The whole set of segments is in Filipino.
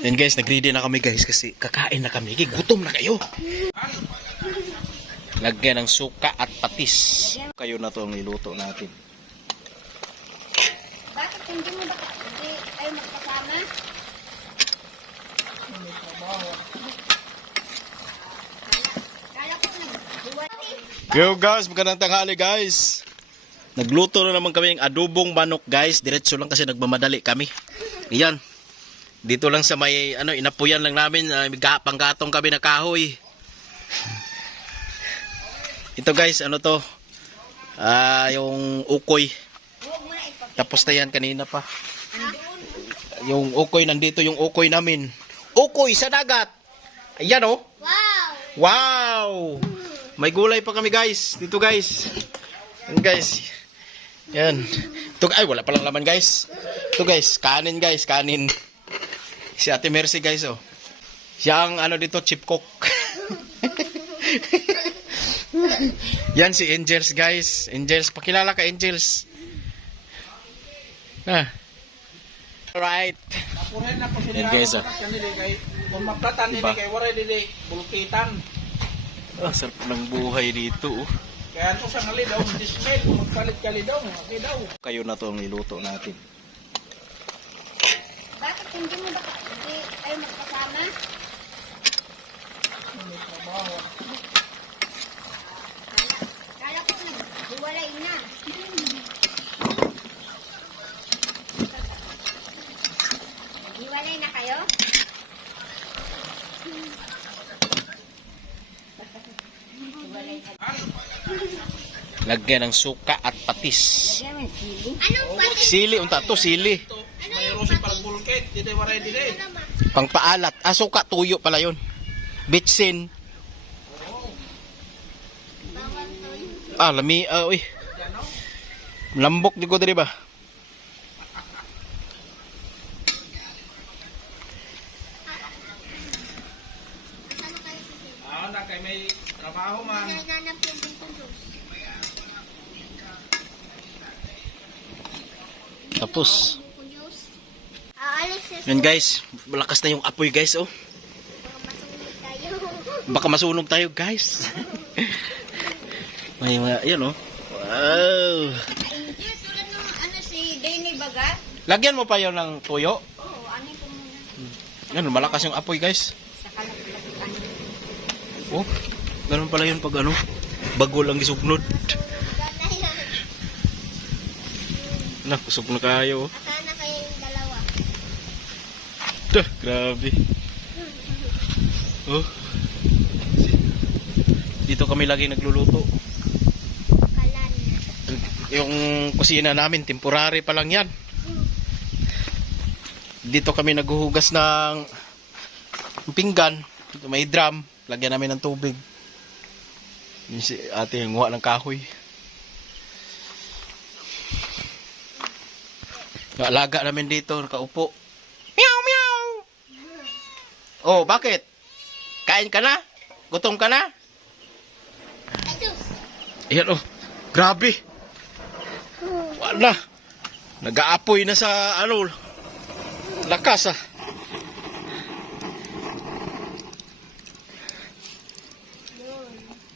Yan guys, nag-ready na kami guys kasi kakain na kami. Gutom na kayo. Lagyan ng suka at patis. Kayo na to ang niluto natin. Bakit hindi mo ba hindi tayo magkasama? Kala ko naghiwalay. Yo guys, magandang tanghali guys. Nagluto na naman kami ng adobong manok guys. Diretso lang kasi nagmamadali kami. Iyan. Dito lang sa may inapuyan lang namin, panggatong kami na kahoy. Ito guys, to? Yung ukoy. Tapos na yan kanina pa. Yung ukoy, nandito yung ukoy namin. Ukoy sa dagat. Ayan oh. Wow! Wow! May gulay pa kami guys. Dito guys. Yan guys. Yan. Ito, ay wala palang laman guys. Ito guys, kanin guys, kanin. Si Ate Mercy guys oh. Siya ang dito, chip cook. Yan si Angels guys. Angels, pakilala ka Angels. Alright. Yan guys oh. Kung magplatan Diba? nila kay waray dili bulkitan. Sarap ng buhay dito oh. Kaya ito sa ngali daw, dismay, kung magpalit kali daw, okay daw. Kayo na to ang niluto natin. Bakit hindi mo ba hindi tayo magkasama? Kala ko naghiwalay na. Naghiwalay na kayo? Naghiwalay na. Lagyan ng suka at patis. Lagyan mo yung sili. Anong pati? Sili, unta to sili. Mayroon si parang bulkit, dili waray dili. Pangpaalat. Suka, tuyo pala yun. Bitsin. Lami, uy. Lambok di ko diri ba? Na kay may trabaho man. Nananap yung pintulos. Tapos. Aalis na Yan guys, malakas na yung apoy guys oh. masulit tayo. Baka masunog tayo guys. May mga, yan oh. Wow. Yes, tulad ng si Danny Bagat. Lagyan mo pa yun ng tuyo. Oo, ano ko muna. Yan, malakas yung apoy guys. Sa kalaglagan. Oh, ganun pala yun pag bago lang isugnod. Kusog na kayo. Asahan na kayo yung dalawa. Duh, grabe. Oh. Dito kami lagi nagluluto. Kalan. Yung kusina namin, temporary pa lang yan. Dito kami naghuhugas ng pinggan. Dito may drum. Lagyan namin ng tubig. Yung si ate yung nguha ng kahoy. Yung alaga namin dito, nakaupo. Meow, meow! Oh, bakit? Kain ka na? Gutom ka na? Asus! Ayan oh, grabe. Wala. Nag-aapoy na sa lakas ah.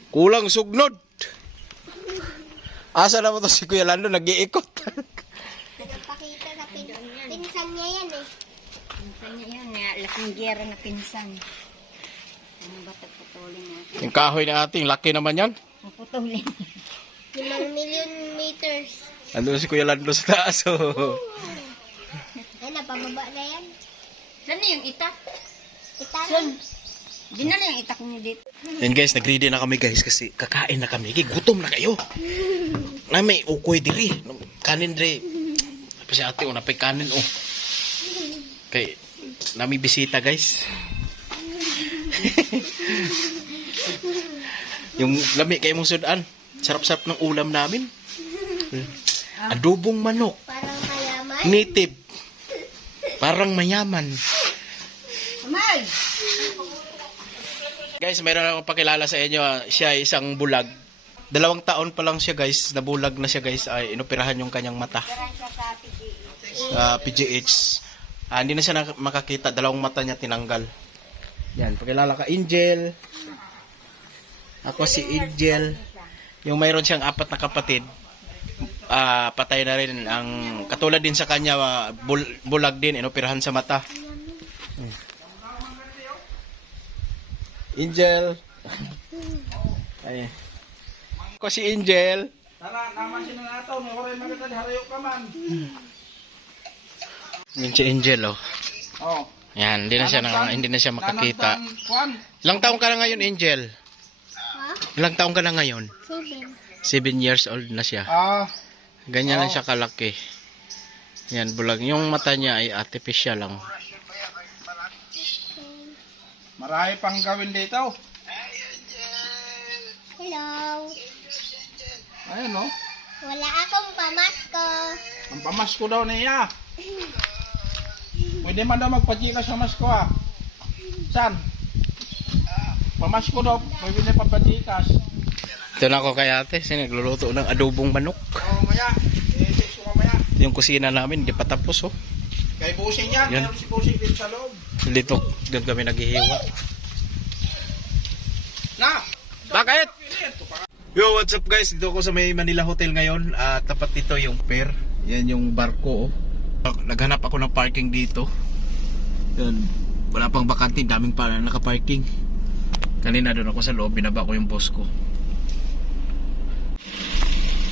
Kulang sugnod. Asa na mo to si Kuya Lando nag-iikot. Nagpakita na pinsan niya yan eh. Pinsan niya yan. Laking gera na pinsan. Ano ba tagputulin natin? Yung kahoy na ating, laki naman yan. Putulin. 5 million meters. Andun si Kuya Lando sa taas oh. Ay, napababa na yan. Saan na yung itak? Itan. Di na yung itak niyo dito. Yan guys, nag-ready na kami guys kasi kakain na kami. Gutom na kayo. Na may ukoy diri. Kanin diri. Tapos si ate, napay kanin oh. Kay, nami bisita guys. Yung lami kay mong sudan. Sarap-sarap ng ulam namin. Adobong manok. Parang mayaman. Native. Parang mayaman. Amay! Guys, mayroon akong pakilala sa inyo. Siya ay isang bulag. 2 taon pa lang siya guys. Nabulag na siya guys. Ay inoperahan yung kanyang mata. Sa PGH. Hindi na siya makakita. Dalawang mata niya tinanggal. Yan, pakilala ka, Angel. Ako si Angel. Yung mayroon siyang 4 na kapatid. Patay na rin. Ang katulad din sa kanya, bulag din, inoperahan sa mata. Angel. Ay. Ako si Angel. Tara, naman siya na nato. May oray maganda harayo ka man. Yun si Angel, oh. Oh. Yan, hindi na siya makakita. Kwan. Ilang taong ka na ngayon, Angel? Ha? Ilang taong ka na ngayon? 7. 7 years old na siya. Ganyan lang siya kalaki. Yan, bulag. Yung mata niya ay artificial lang. Marami pang gawin dito. Hello. Ayun, no? Wala akong pamasko. Ang pamasko daw niya. Pwede man daw magpachika sa masko, ah. San? Pamasko daw. Pwede na papachikas. Ito na ako kay ate. Nagluluto ng adobong manok. Mamaya. Text ko mamaya. Yung kusina namin, hindi pa tapos, oh. Kay Busing yan. Yan. Meron si Busing dito sa loob. Dito, doon kami naghihiwa. Na! Bakit? Yo, what's up guys? Dito ako sa may Manila Hotel ngayon. Tapat dito yung pier. Yan yung barko, oh. Naghanap ako ng parking dito. Yan. Wala pang bakante, daming pa nakaparking. Kanina doon ako sa loob, binaba ko yung boss ko.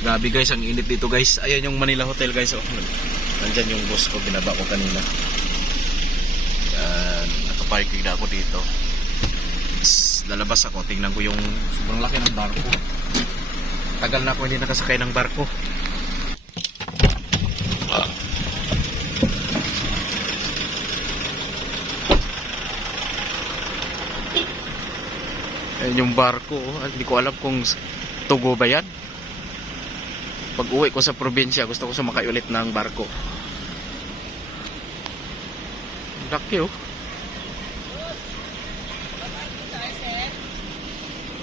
Grabe guys, ang init dito guys. Ayan yung Manila Hotel guys, oh. Nandyan yung boss ko, binaba ko kanina. Yan, nakaparking na ako dito. Lalabas ako, tingnan ko yung sobrang laki ng barko. Tagal na ako hindi nakasakay ng barko. Ayan yung barko, oh. Hindi ko alam kung tugo ba yan. Pag uwi ko sa probinsya, gusto ko sumakay ulit ng barko. Laki, oh.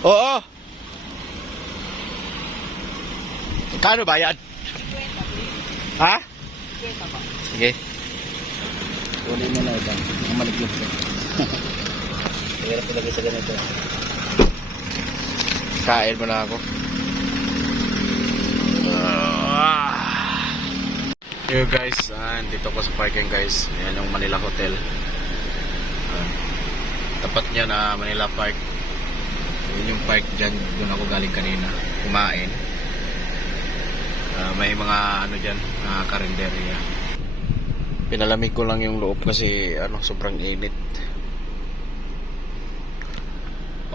Oo. Kano bayad? Ha? Sige. Kunin mo na ito. Ang maliglig siya. Hirap talaga sa ganito. Kain mo na ako. Yo guys, dito ko sa parking guys. Ayan yung Manila Hotel. Tapat niya na Manila Park. Yun yung park dyan, doon ako galing kanina kumain. May mga ano dyan, karinderya. Pinalamig ko lang yung loob kasi sobrang init.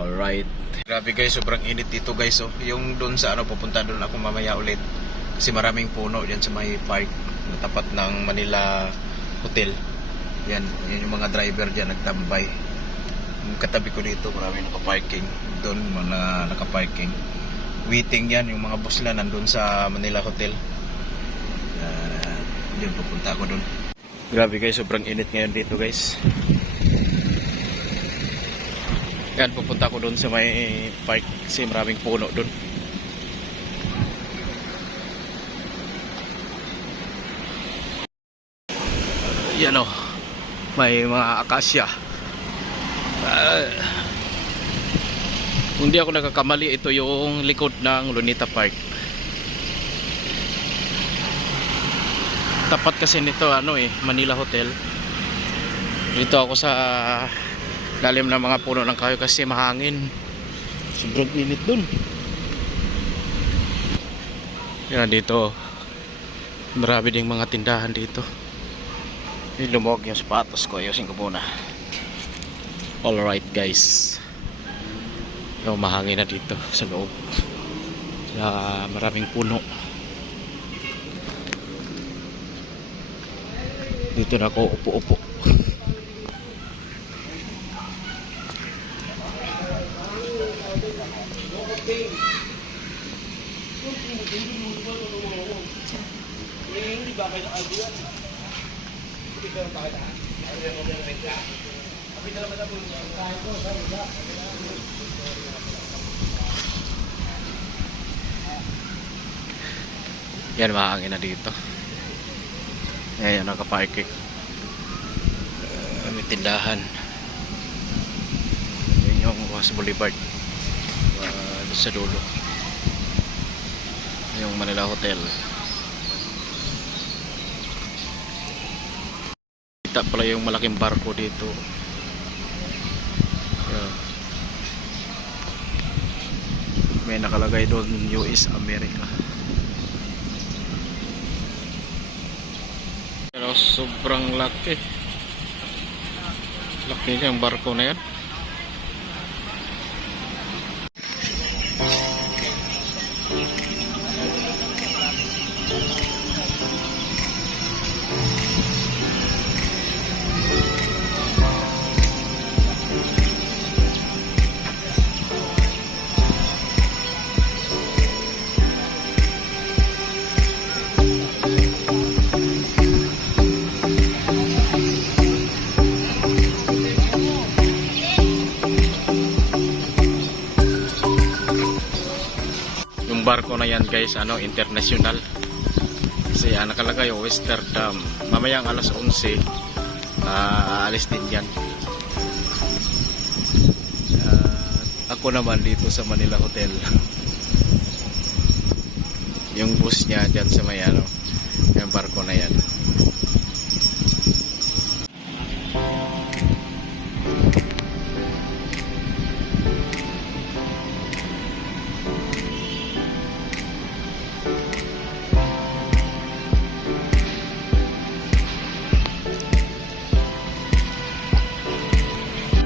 Alright. Grabe guys, sobrang init dito guys, oh. Yung doon sa pupunta doon ako mamaya ulit. Kasi maraming puno dyan sa may park na tapat ng Manila Hotel. Yan yung mga driver dyan nagtambay. Yung katabi ko dito, marami nakaparking. Doon mga nakaparking. Waiting yan, yung mga bus na nandun sa Manila Hotel. Yun, pupunta ako doon. Grabe guys, sobrang init ngayon dito guys. Yan, pupunta ako doon sa may park kasi maraming puno doon. Yan o, may mga akasya. Hindi ako nagkakamali, ito yung likod ng Lunita Park. Tapat kasi nito Manila Hotel. Dito ako sa lalim ng mga puno ng kahoy kasi mahangin. Sobrang init dun. Yan dito. Marami ding mga tindahan dito. Lumog yung sapatos ko, ayusin ko muna. Alright guys, mahangin na dito sa loob. Maraming puno. Dito na ako upo-upo. Yan, mahangin na dito. Ayan, nakaparking. tindahan. Yun yung Rojas Boulevard, doon sa dulo yung Manila Hotel. Kita pala yung malaking barko dito. Yan. May nakalagay doon US America. Pero sobrang laki. Laki yung barko na yan. Barko na yan guys, international. Kasi nakalagay Westerdam. Mamayang alas 11 aalis din yan. Ako naman dito sa Manila Hotel. Yung bus niya dyan sa may yung barko na yan.